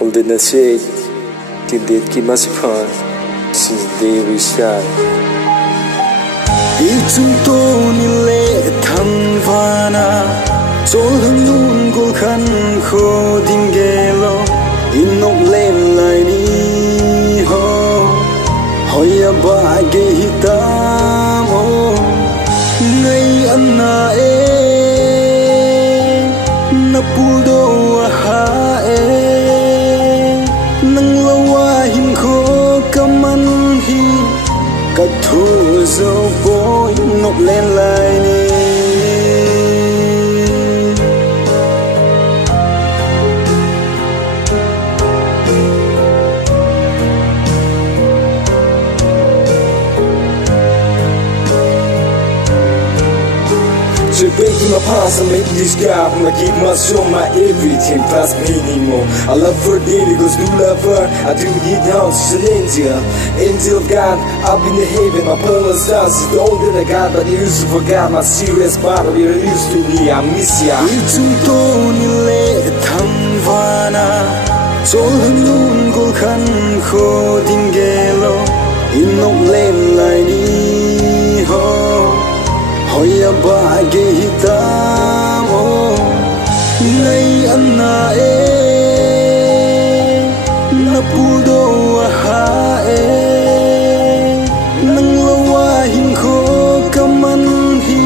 holding the shade, till they keep us apart since the day we start. Ichung to nile thangwana, chol hang nun gol khan kho ding gelo, inok len lai ni ho, hoya ba ge hitam ho, ngai anna e, napuldo ha e, nang lawa hin kho kaman hi, kathu zo boy nok len lai ni. So breaking my past and make this gap. I'ma keep my soul, my everything plus minimum. I love her daily, cause do love her. I do need now, she's an angel of God. Up in the heaven, my polar stars is the only that I got. But I used to forget my serious part of it used to be. I miss ya. Ichung to nile thangwana, chol hang nun gol khan kho ding gelo, inok len lai ni ho, hoya ba ge hitam ho, ngai anna e, napuldo ha e, nang lawa hin kho kaman hi,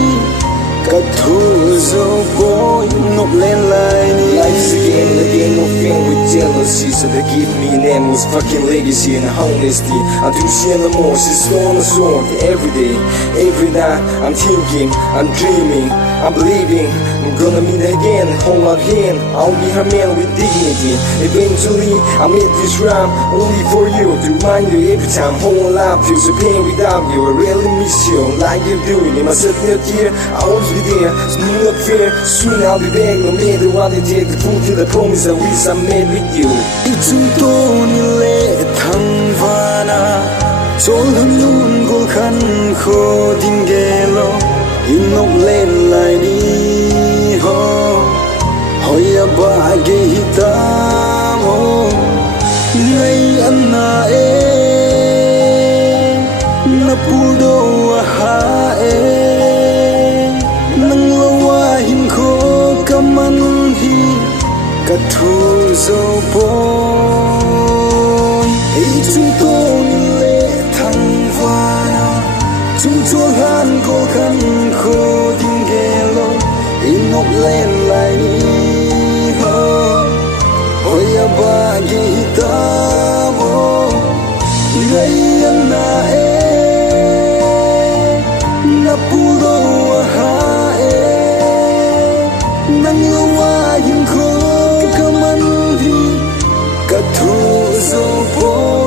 kathu zo boy nok len lai ni. Life's a game of fame with jealousy. So they give me an name with fucking legacy and honesty. I do see no more, she's on the sword every day, every night. I'm thinking, I'm dreaming, I'm believing I'm gonna meet her again, hold her hand. I'll be her man with dignity. Eventually, I made this rhyme only for you, to remind you every time whole life feels a pain without you. I really miss you, like you do. In my second year, I'll always be there. It's not fair, soon I'll be back. No matter what it takes to fulfill the promise I wish I made with you. Ichung to nile thangwana, chol hang nun gol khan kho ding gelo, inok len lai ni ho, hoya ba ge hitam ho, ngai anna e, napuldo ha e, nang lawa hin kho kaman hi, kathu zo boy. Ichung to nile thangwana, chung chol han ko khan kho ding gelo, inok len lai ni ho, hoya ba ge hitam ho, ngai anna e, napuldo ha e, nang lawa hin kho kaman hi, kathu zo boy.